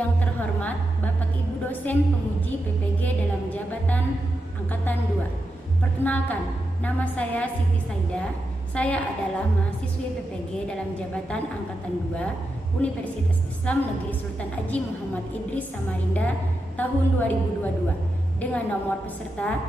Yang terhormat Bapak Ibu dosen penguji PPG dalam jabatan Angkatan 2. Perkenalkan, nama saya Siti Saida. Saya adalah mahasiswi PPG dalam jabatan Angkatan 2 Universitas Islam Negeri Sultan Haji Muhammad Idris Samarinda tahun 2022 dengan nomor peserta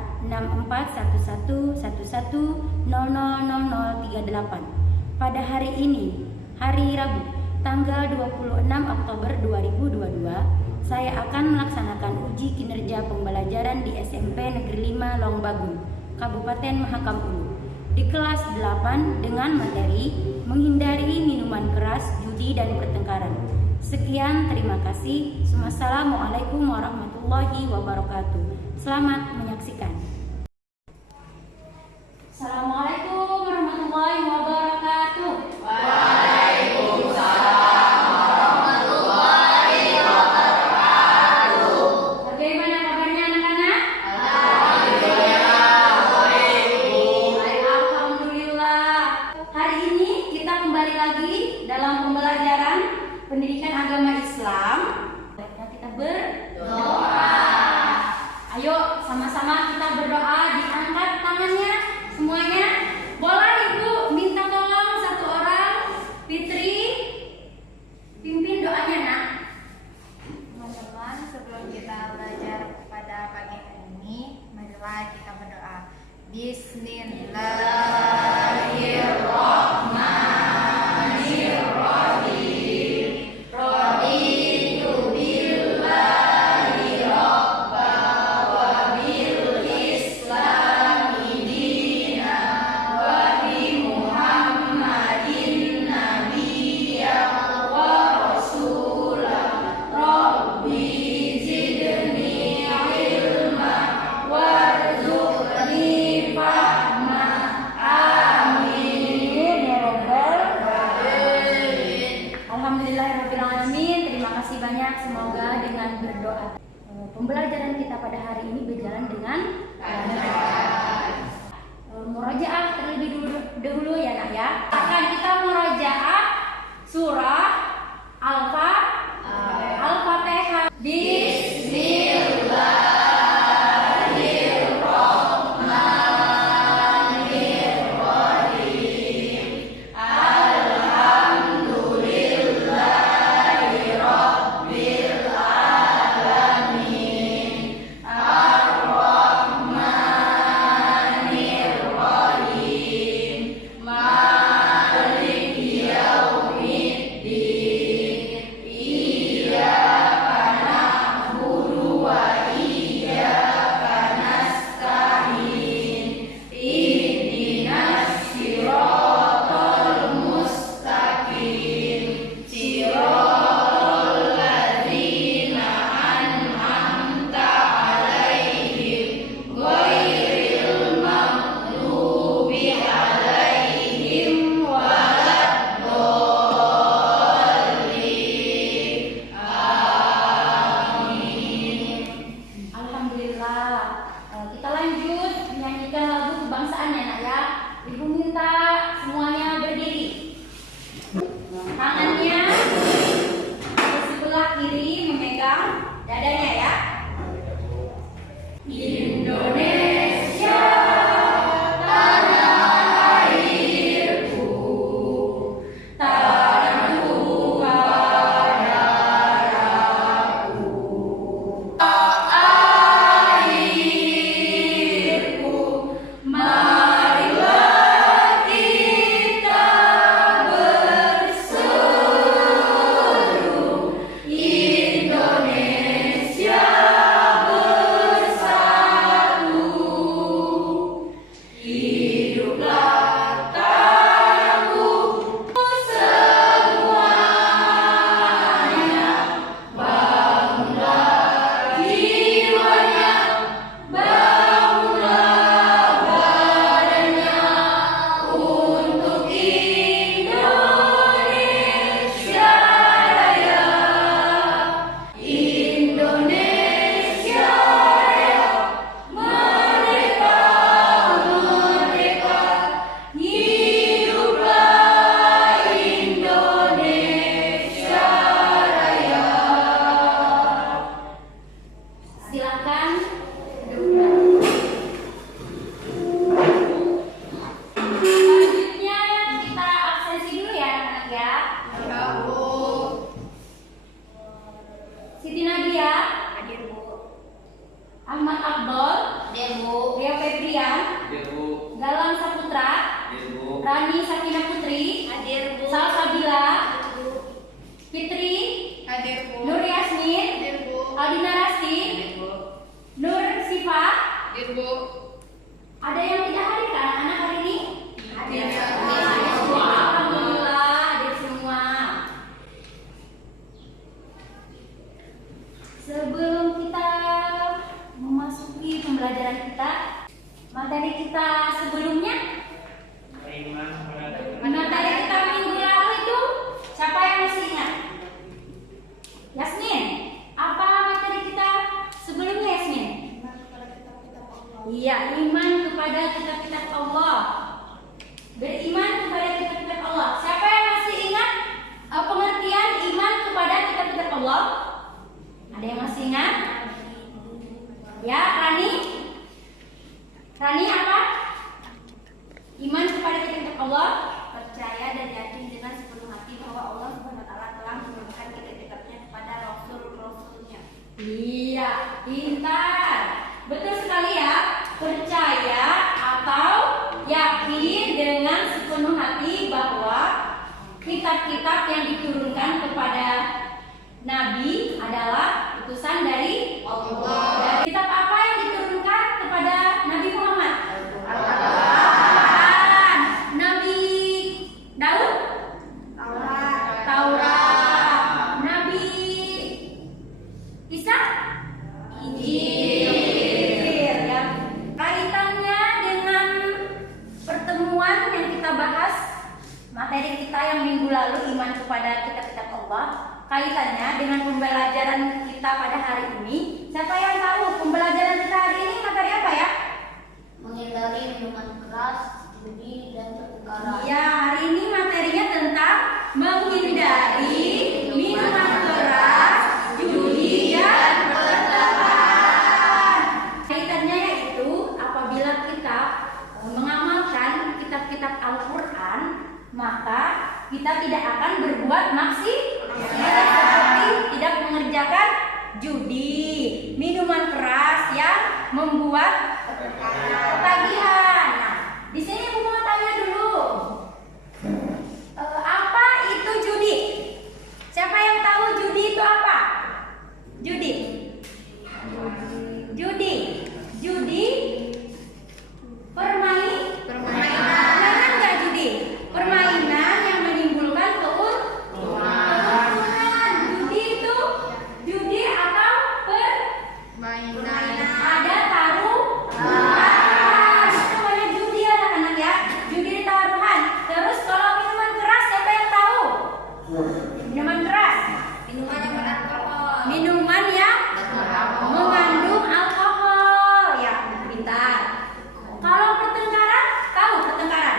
641111000038. Pada hari ini, hari Rabu, tanggal 26 Oktober 2022, saya akan melaksanakan uji kinerja pembelajaran di SMP Negeri 5 Longbagun, Kabupaten Mahakam Ulu, di kelas 8 dengan materi menghindari minuman keras, judi, dan pertengkaran. Sekian, terima kasih. Wassalamualaikum warahmatullahi wabarakatuh. Selamat menyaksikan. Assalamualaikum warahmatullahi wabarakatuh. Dalam pembelajaran pendidikan agama Islam, kita berdoa. Ayo sama-sama kita berdoa, diangkat tangannya semuanya. Boleh Ibu minta tolong satu orang, Fitri, pimpin doanya nak. Teman-teman, sebelum kita belajar pada pagi hari ini, marilah kita berdoa. Bismillahirrahmanirrahim. Banyak, semoga dengan berdoa pembelajaran kita pada hari ini berjalan dengan lancar. Murojaah terlebih dahulu ya nak ya. Akan kita murojaah surah Al-Fatihah. Kita lanjut menyanyikan lagu kebangsaan ya nak ya. Ibu minta semuanya berdiri. Tangannya di sebelah kiri memegang dadanya ya. Indonesia tanah airku, tanah tumpah darahku. Marilah kita berseru Indonesia. Nadia. Hadir, Bu. Ahmad Abdul. Hadir, Bu. Ria Febrian. Hadir, Bu. Galang Saputra. Hadir, Bu. Rani Sakina Putri. Hadir, Bu. Salsabila. Hadir, Bu. Fitri. Hadir, Bu. Nur Yasmin. Hadir, Bu. Aldina Rasti. Hadir, Bu. Nur Sifa. Hadir, Bu. Ada yang tidak hadir kan anak-anak hari ini? Hadir. Alhamdulillah hadir semua. Sebelum kita memasuki pembelajaran kita, materi kita sebelumnya, materi kita minggu lalu itu siapa yang masih ingat? Yasmin, apa materi kita sebelumnya Yasmin? Iya, iman kepada kitab-kitab Allah. Beriman kepada kitab-kitab Allah. Siapa yang masih ingat pengertian iman kepada kitab-kitab Allah? Ada yang masih ingat? Ya, Rani? Rani apa? Iman kepada kitab-kitab Allah. Percaya dan yakin dengan sepenuh hati bahwa Allah SWT telah menurunkan kitab-kitabnya kepada rasul-rasulnya. Iya, pintar. Betul sekali ya. Percaya atau yakin dengan sepenuh hati bahwa kitab-kitab yang diturunkan kepada Nabi adalah utusan dari Allah. Dan kitab apa yang diturunkan kepada Nabi Muhammad? Al-Quran. Nabi Daud? Taurat. Nabi Isa? Injil. Ya. Kaitannya dengan pertemuan yang kita bahas, materi kita yang minggu lalu, iman kepada kitab-kitab Allah, kaitannya dengan pembelajaran kita pada hari ini. Siapa yang tahu pembelajaran kita hari ini materi apa ya? Menghindari minuman keras, judi, dan pertukaran. Ya, hari ini materinya tentang menghindari minuman keras, judi, dan pertukaran. Kaitannya yaitu apabila kita mengamalkan kitab-kitab Al-Quran, maka kita tidak akan berbuat maksiat seperti tidak mengerjakan judi, minuman keras yang membuat ketagihan. Nah, di sini aku mau tanya dulu, apa itu judi? Siapa yang tahu judi itu apa? Judi, judi, permainan nggak judi? Permainan yang menimbulkan keuntungan. Judi atau Mainan. ada taruhan. Itu namanya judi anak-anak ya. Judi taruhan. Terus kalau minuman keras siapa yang tahu? Minuman keras. Minuman yang beralkohol. Minuman yang mengandung alkohol. Ya, pintar. Kalau pertengkaran, tahu pertengkaran?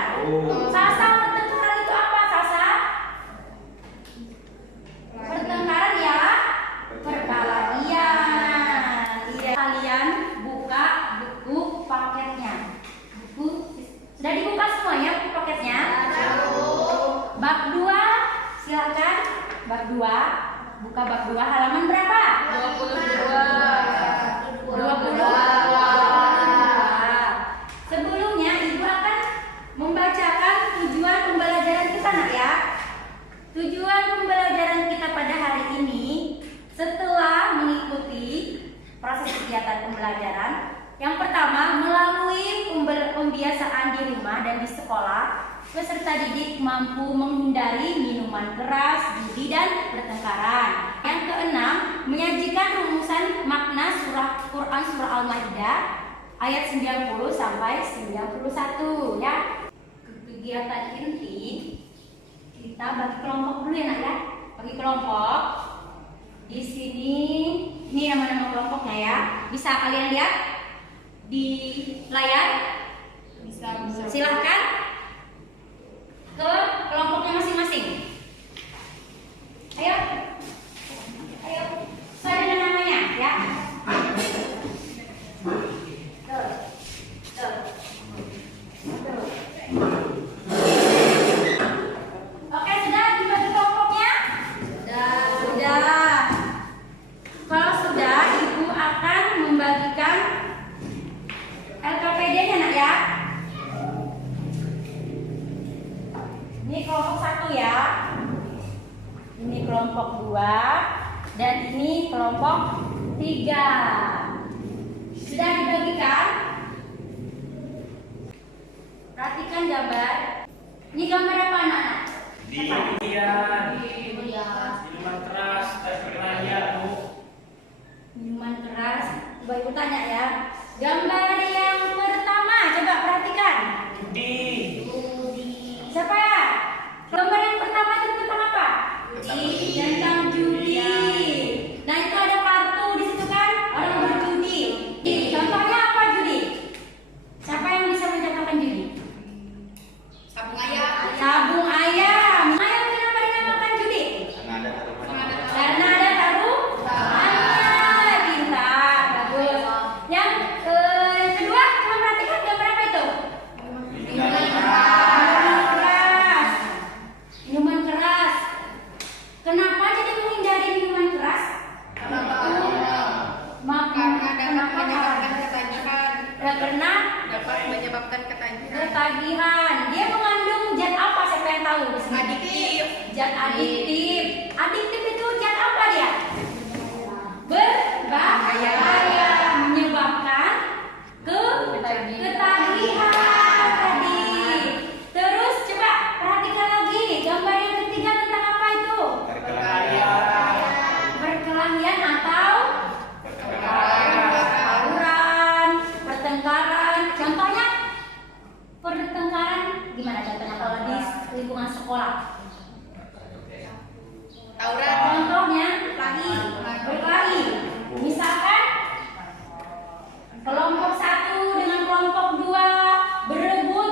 Sasa pertengkaran itu apa Sasa? Pertengkaran ialah perkelahian. Iya, kalian buka buku paketnya. Sudah dibuka semuanya buku paketnya? Bab 2, silakan. Bab 2, buka bab 2 halaman berapa? 22. Sebelumnya Ibu akan membacakan tujuan pembelajaran kita nak ya. Tujuan pembelajaran kita pada hari ini setelah mengikuti proses kegiatan pembelajaran, yang pertama melalui pembiasaan di rumah dan di sekolah, peserta didik mampu menghindari minuman keras, judi, dan pertengkaran. Yang keenam, menyajikan rumusan makna surah Quran surah Al-Maidah ayat 90 sampai 91 ya. Kegiatan inti kita bagi kelompok dulu ya nak ya. Bagi kelompok. Di sini ini nama-nama kelompoknya ya. Bisa kalian lihat di layar? Bisa. Silahkan ke kelompoknya masing-masing. Ayo, saya dengan namanya ya. Oke, sudah dibagi kelompoknya? Sudah. Kalau dibagikan LKPD-nya nak ya. Ini kelompok 1 ya. Ini kelompok 2 dan ini kelompok 3. Sudah dibagikan? Perhatikan gambar. Ini gambar apa anak-anak? Minuman keras, terpercaya Bu. Minuman keras. Coba ibu tanya ya. Gambar yang pertama, coba perhatikan. Judi. Siapa ya? Gambar yang pertama itu tentang apa? Tentang judi. Nah itu ada kartu di situ kan? Orang berjudi. Contohnya apa judi? Siapa yang bisa mencontohkan judi? Sabung ayam. Sabung ayam. Ayam kenapa dinamakan judi? Karena ada taruhannya. Pintar, bagus. Yang kedua, coba perhatikan gambar apa itu? Minuman keras. Minuman keras. Kenapa jadi menghindari minuman keras? Dapat menyebabkan ketagihan. Ketagihan. Dia mengandung zat apa? Siapa yang tahu? Adiktif. Zat adiktif. Adiktif itu zat apa dia? Berbahaya, menyebabkan ketagihan tadi. Terus coba perhatikan lagi gambar yang ketiga tentang apa itu? Perkelahian atau pertengkaran. Contohnya pertengkaran gimana contohnya kalau di lingkungan sekolah? Tawuran. Contohnya berkelahi. Misalkan kelompok 1 dengan kelompok 2 berebut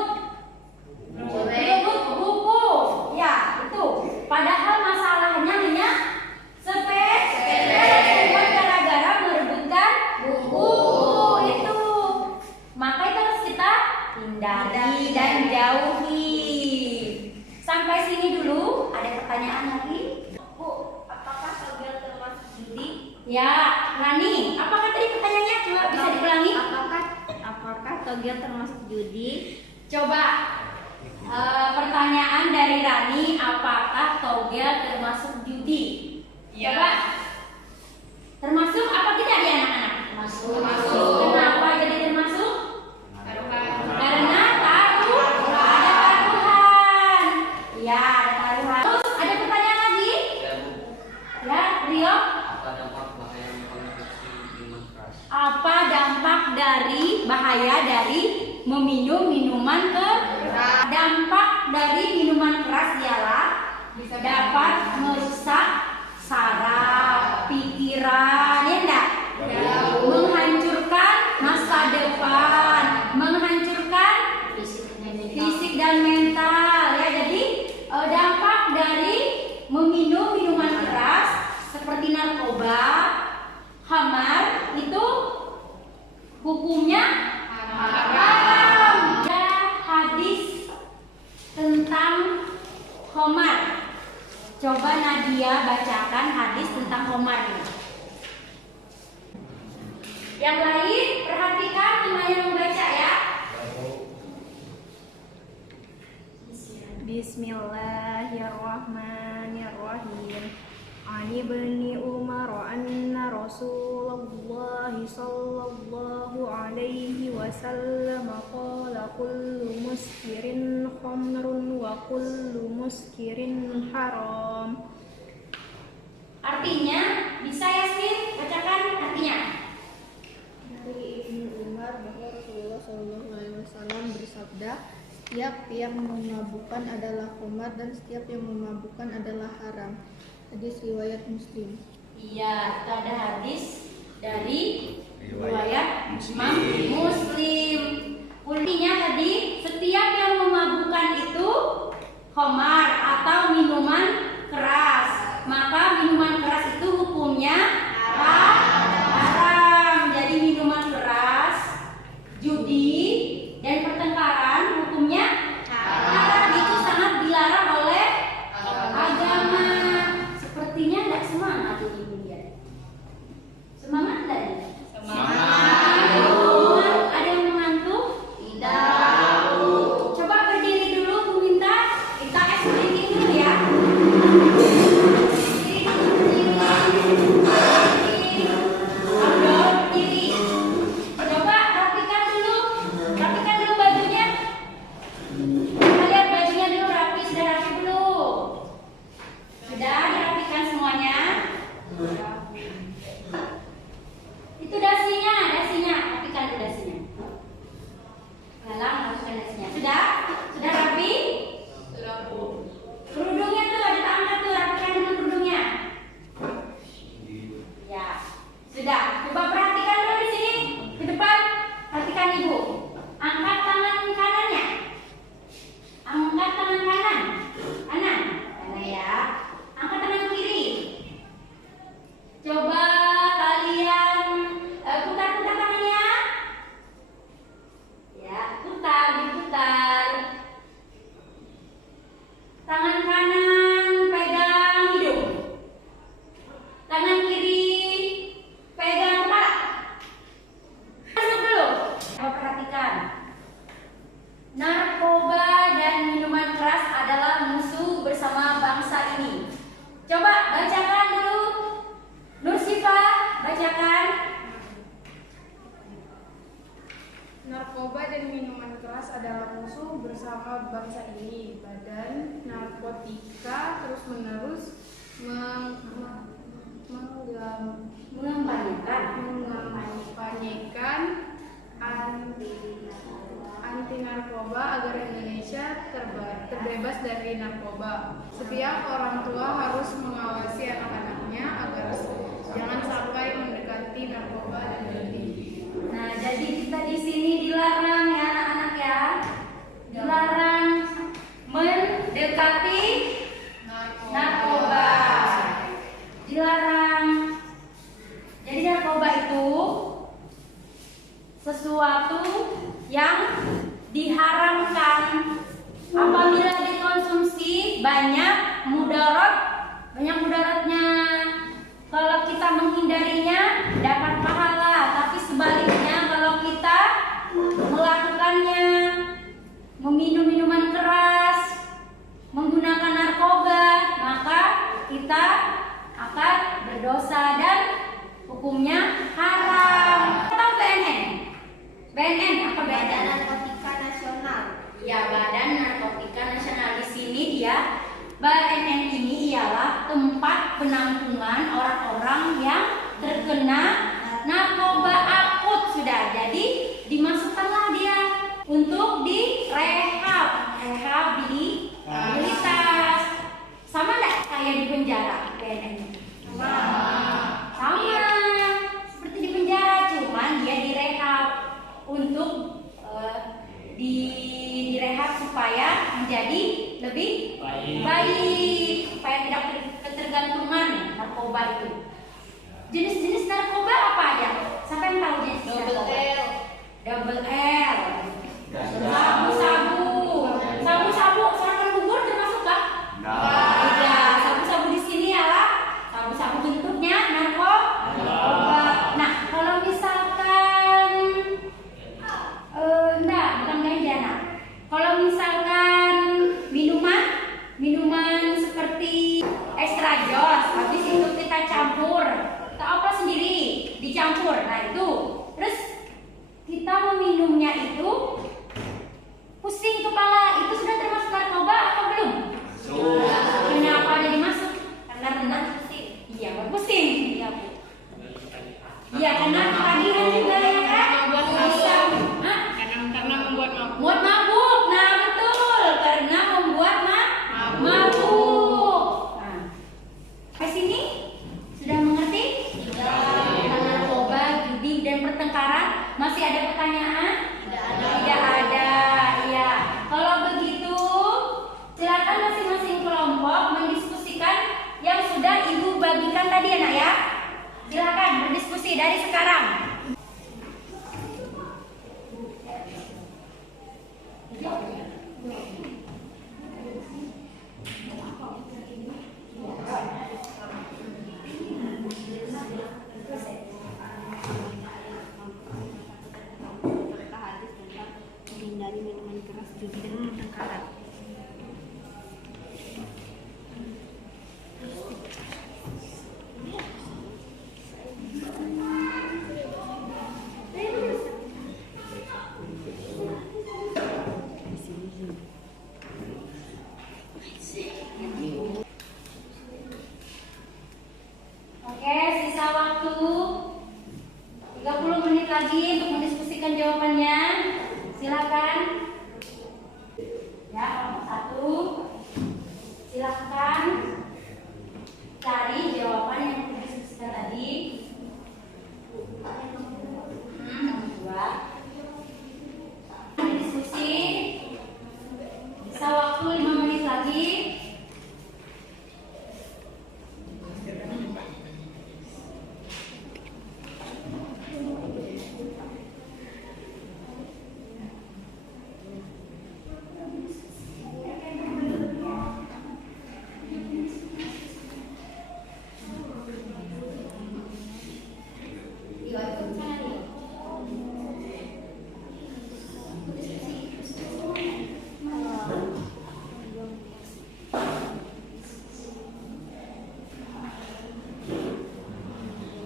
buku. Ya, itu. Padahal masalahnya hanya sepele. Cuma gara-gara merebutkan buku itu. Maka itu harus kita hindari dan jauhi. Sampai sini dulu. Ada pertanyaan lagi? Bu, apakah togel termasuk judi? Ya, Rani, apakah tadi pertanyaannya? Coba bisa diulangi? Apakah togel termasuk judi? Coba pertanyaan dari Rani, apakah togel termasuk judi? Ya. Coba. Termasuk apa tidak ya anak-anak? Termasuk. Kenapa jadi termasuk? Taruhan. Karena ada taruhan. Ya, ada taruhan. Terus ada pertanyaan lagi? Ya, Rio. Apa dampak dari bahaya dari meminum minuman keras? Dampak dari minuman keras ialah dapat merusak saraf, pikiran, ya enggak? Menghancurkan masa depan, menghancurkan fisik dan mental. Ya, jadi dampak dari meminum minuman keras seperti narkoba, khamar itu hukumnya haram. Ada hadis tentang khamar. Coba Nadia bacakan hadis tentang khamar ini. Yang lain perhatikan mana yang membaca ya. Bismillahirrahmanirrahim. Ani ibni Umar anna Rasulullah sallallahu alaihi wasallam qala kullu muskirin khamrun wa kullu muskirin haram. Artinya bisa Yasmin bacakan artinya. Dari Ibnu Umar bahwa Rasulullah sallallahu alaihi wasallam bersabda, setiap yang memabukkan adalah khamar dan setiap yang memabukkan adalah haram. Hadis riwayat Muslim. Iya, itu ada hadis dari riwayat Imam Muslim. Intinya tadi setiap yang memabukkan itu khamar atau minuman keras. Maka minuman keras itu hukumnya haram. Jadi minuman keras, judi dan pertengkaran hukumnya haram. Itu sangat dilarang oleh agama. Sepertinya tidak semangat ini dia. Semangat tadi? Semangat. Sudah, coba perhatikan dulu di sini, ke depan. Perhatikan Ibu. Angkat tangan kanannya. Angkat tangan kanan. Kanan ya. Angkat tangan kiri. Coba kalian putar-putar tangannya. Ya, putar, diputar. Tangan kanan pegang hidung. Tangan kiri pegang kepala. Masuk dulu. Coba perhatikan. Narkoba dan minuman keras adalah musuh bersama bangsa ini. Coba bacakan dulu. Nur Syifa, bacakan. Narkoba dan minuman keras adalah musuh bersama bangsa ini. Badan Narkotika terus-menerus mengampanyekan anti narkoba agar Indonesia terbebas dari narkoba. Setiap orang tua harus mengawasi anak-anaknya agar jangan sampai mendekati narkoba dan judi. Nah, jadi kita di sini dilarang ya anak-anak ya. Dilarang mendekati narkoba. Dilarang. Jadi narkoba itu sesuatu yang diharamkan. Apabila dikonsumsi banyak mudaratnya. Kalau kita menghindarinya dapat pahala, tapi sebaliknya kalau kita melakukannya, meminum minuman keras, menggunakan narkoba, maka kita akan berdosa dan hukumnya haram. Tahu BNN? BNN apa BNN? Badan Narkotika Nasional. Ya, Badan Narkotika Nasional. Di sini dia BNN ini ialah tempat penampungan orang-orang yang terkena narkoba akut sudah. Jadi dimasukkanlah dia untuk rehabilitas. Sama enggak kayak di penjara BNN? Sama. Seperti di penjara, cuman dia direhab untuk direhab supaya menjadi lebih baik, supaya tidak ketergantungan narkoba itu. Jenis-jenis narkoba apa aja? Siapa yang tahu jenis narkoba? Double L, sabu-sabu, sarapan bubur termasuk kah? Tidak. Sabu-sabu di sini adalah sabu-sabu bentuknya narkoba. Nah, kalau misalkan bukan ganja. Nah, kalau misalkan minuman seperti extra jos, habis itu kita campur, kita oplos sendiri, dicampur. Nah itu, terus kita meminumnya itu pusing kepala, itu sudah termasuk narkoba atau belum? Kenapa jadi masuk? Karena renang pusing. Iya, berpusing. Iya, Bu. Iya, karena kehadiran juga ya kan? Bisa. Karena membuat Membuat mabuk. Nah, betul. Karena membuat mabuk. Nah, sampai sini sudah mengerti? Tentang narkoba, judi dan pertengkaran. Masih ada pertanyaan? Tidak ada. Iya. Kalau begitu, silakan masing-masing kelompok mendiskusikan yang sudah Ibu bagikan tadi ya, Nak ya. Silakan berdiskusi dari sekarang. Menghindari minuman keras, judi dan pertengkaran. Oke, sisa waktu 30 menit lagi untuk mendiskusikan jawabannya. Silakan. Ya, kelompok 1. Silakan cari jawaban yang didiskusikan tadi.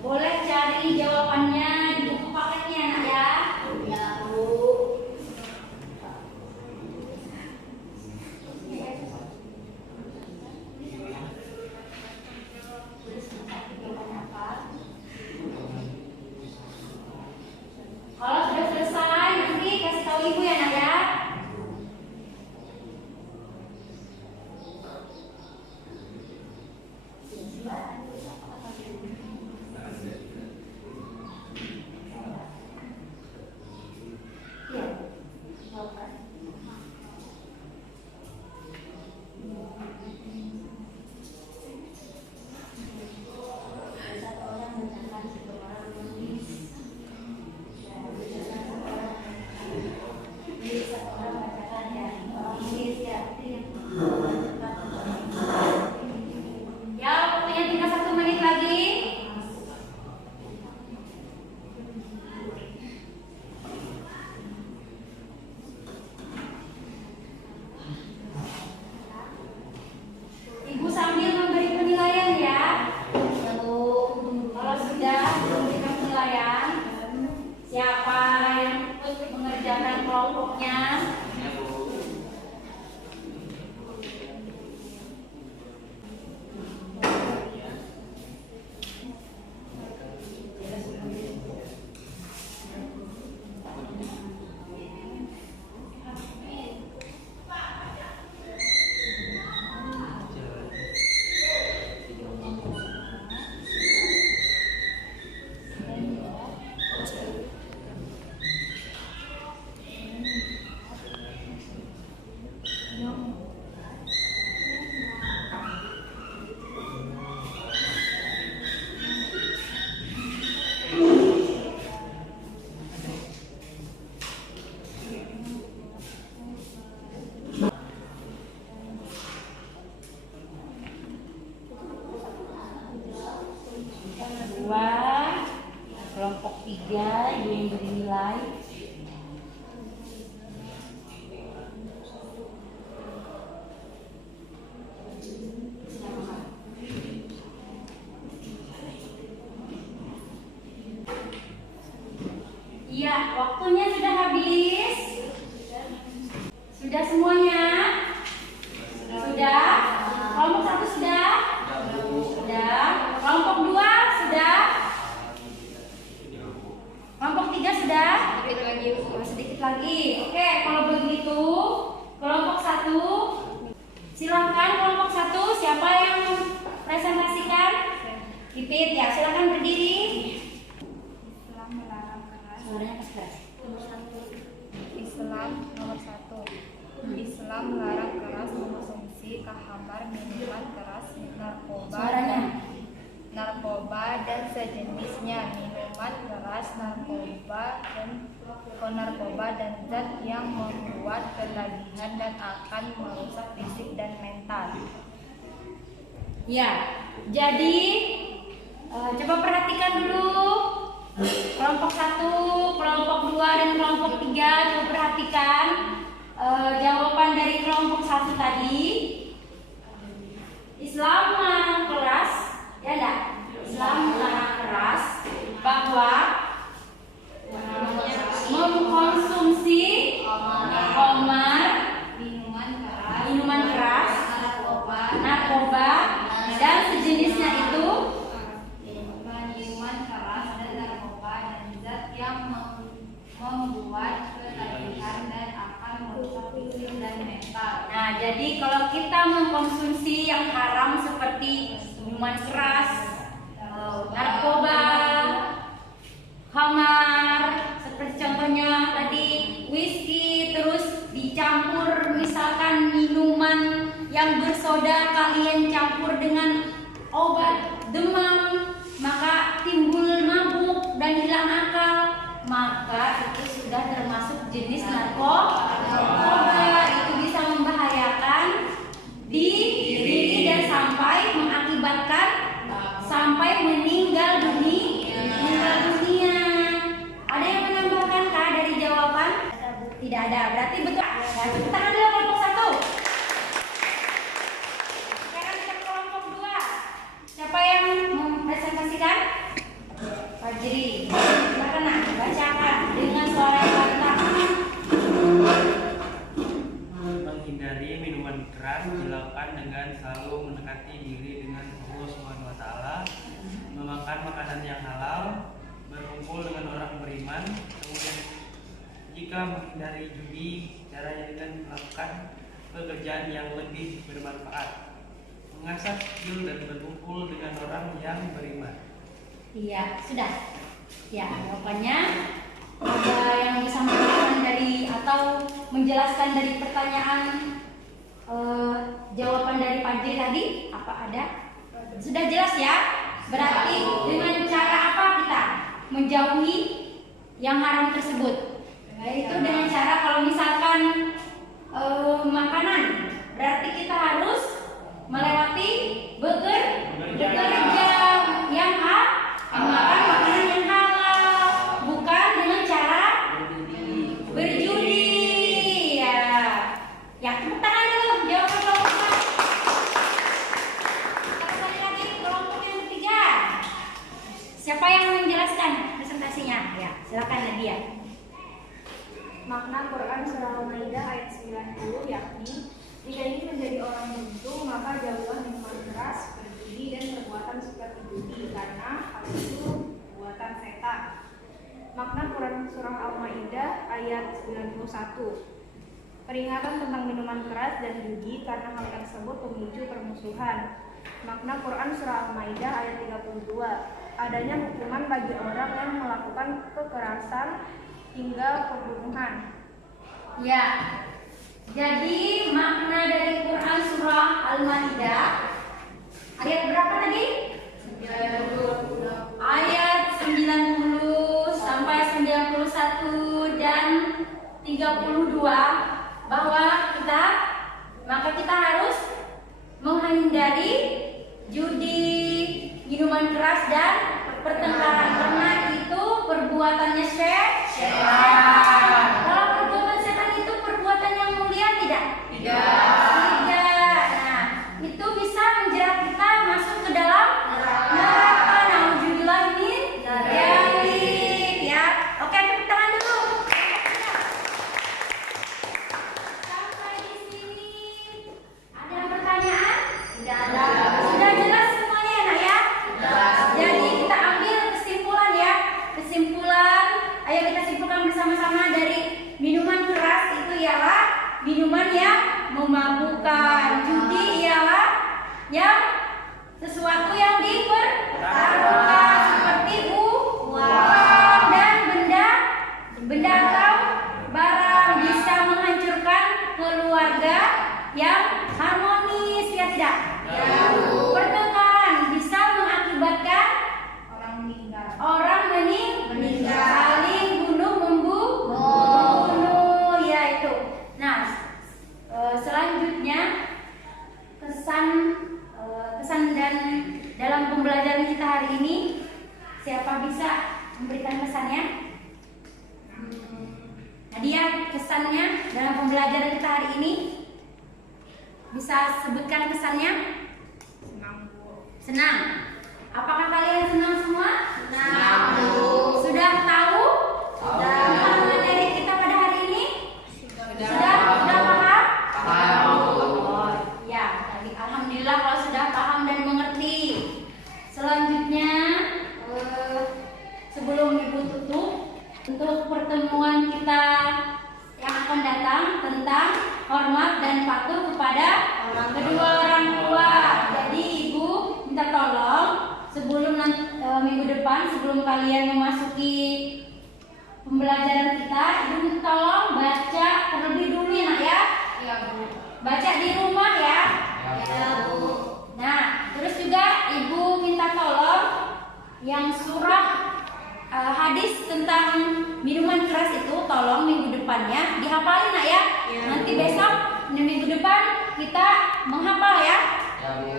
Boleh cari jawabannya di buku paketnya nak ya. Ya Bu. Kalau sudah selesai nanti kasih tahu ibu ya nak ya. Ya, waktunya tinggal 1 menit lagi. Ibu sambil memberi penilaian ya. Kalau sudah memberikan penilaian, siapa yang mengerjakan kelompoknya? Kedua, kelompok 3 ibu yang beri nilai. Iya, waktunya sudah habis. Sudah semuanya? Sudah? Kelompok 1 sudah? Sudah. Kelompok 2 sudah? Kelompok 3 sudah? Sedikit lagi. Oke, kalau begitu kelompok 1 silakan. Kelompok 1 siapa yang presentasikan? Pipit ya, silakan berdiri. Islam melarang keras. Suaranya keras. Islam nomor 1. Islam melarang keras mengkonsumsi khamar, minuman keras, Suaranya. narkoba dan sejenisnya, minuman keras, narkoba dan zat yang membuat kelagihan dan akan merusak fisik dan mental. Ya, jadi coba perhatikan dulu kelompok 1, kelompok 2 dan kelompok 3. Coba perhatikan jawaban dari kelompok 1 tadi. Islam melarang keras, ya enggak? Islam melarang keras bahwa mengkonsumsi khamar, minuman keras, narkoba dan sejenisnya itu, Minuman keras dan narkoba dan zat yang membuat kelagihan dan akan merusak fisik dan mental. nah jadi kalau kita mengkonsumsi yang haram seperti minuman keras, narkoba, khamar, seperti contohnya tadi whisky, terus dicampur misalkan minuman yang bersoda kalian campur dengan obat demam, maka timbul mabuk dan hilang akal, maka itu sudah termasuk jenis narkoba. Itu bisa membahayakan diri dan sampai mengakibatkan sampai meninggal dunia. jika menghindari judi, caranya dengan melakukan pekerjaan yang lebih bermanfaat, mengasah skill dan berkumpul dengan orang yang beriman. Iya, sudah. Ya, jawabannya ada yang bisa menjelaskan dari atau menjelaskan dari pertanyaan jawaban dari Fajri tadi? Apa ada? Sudah jelas ya? Berarti dengan cara apa kita menjauhi yang haram tersebut? Yaitu dengan cara kalau misalkan makanan, berarti kita harus melewati bekerja yang makan makanan yang halal, bukan dengan cara berjudi. Ya, tepuk tangan dulu. Jawaban kelompok. Kita kembali lagi ke kelompok yang ketiga. Siapa yang menjelaskan presentasinya? Ya, silakan Nadia. Makna Quran Surah Al-Maidah ayat 90 yakni jika ingin menjadi orang beruntung maka jauhlah minuman keras, berjudi dan perbuatan seperti judi karena hal itu buatan setan. Makna Quran Surah Al-Maidah ayat 91 peringatan tentang minuman keras dan judi karena hal tersebut memicu permusuhan. Makna Quran Surah Al-Maidah ayat 32 adanya hukuman bagi orang yang melakukan kekerasan hingga pembunuhan. Ya, jadi makna dari Quran Surah Al-Maidah ayat berapa tadi? Ayat 90 sampai 91 dan 32 bahwa kita harus menghindari judi, minuman keras dan pertengkaran karena itu perbuatannya setan. Kalau perbuatan setan itu perbuatan yang mulia tidak? Tidak. Nah, itu bisa menjerat kita masuk ke dalam neraka. Nauzubillah min dzalik ya. Oke, tepuk tangan dulu. Sampai di sini ada pertanyaan? Tidak ada. Sudah jelas semuanya nak ya? Jadi kita ambil kesimpulan ya. Kesimpulan, ayo kita simpulkan bersama-sama dari minuman keras itu ialah minuman yang memabukkan. Judi ialah yang sesuatu yang dipertaruhkan seperti uang dan benda atau barang bisa menghancurkan keluarga yang harmonis ya tidak? Pertengkaran bisa mengakibatkan orang meninggal, saling membunuh ya itu. Nah, selanjutnya kesan dan dalam pembelajaran kita hari ini siapa bisa memberikan kesannya? Nadia, kesannya dalam pembelajaran kita hari ini bisa sebutkan kesannya? Senang. Apakah kalian senang semua? Senang. Sudah tahu? Tentang materi kita pada hari ini? Sudah paham? Oh, ya, alhamdulillah kalau sudah paham dan mengerti. Selanjutnya, sebelum Ibu tutup, untuk pertemuan kita yang akan datang tentang hormat dan patuh kepada kedua orang tua. Jadi Ibu minta tolong sebelum minggu depan, sebelum kalian memasuki pembelajaran kita, Ibu minta tolong baca terlebih dulu ya nak ya. Iya Bu. Baca di rumah ya. Ya Bu. Nah, terus juga Ibu minta tolong yang surah hadis tentang minuman keras itu tolong minggu depannya dihafalin nak ya. Nanti besok minggu depan kita menghafal ya.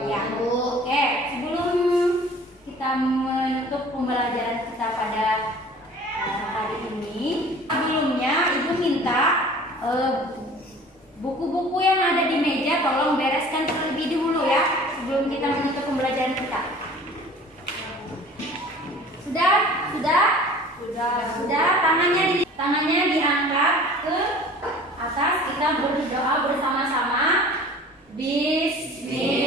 Ya Bu. Oke, sebelum kita menutup pembelajaran kita pada hari ini, sebelumnya Ibu minta buku-buku yang ada di meja tolong bereskan terlebih dahulu ya sebelum kita menutup pembelajaran kita. Sudah, tangannya diangkat ke atas, kita berdoa bersama-sama. Bismillah.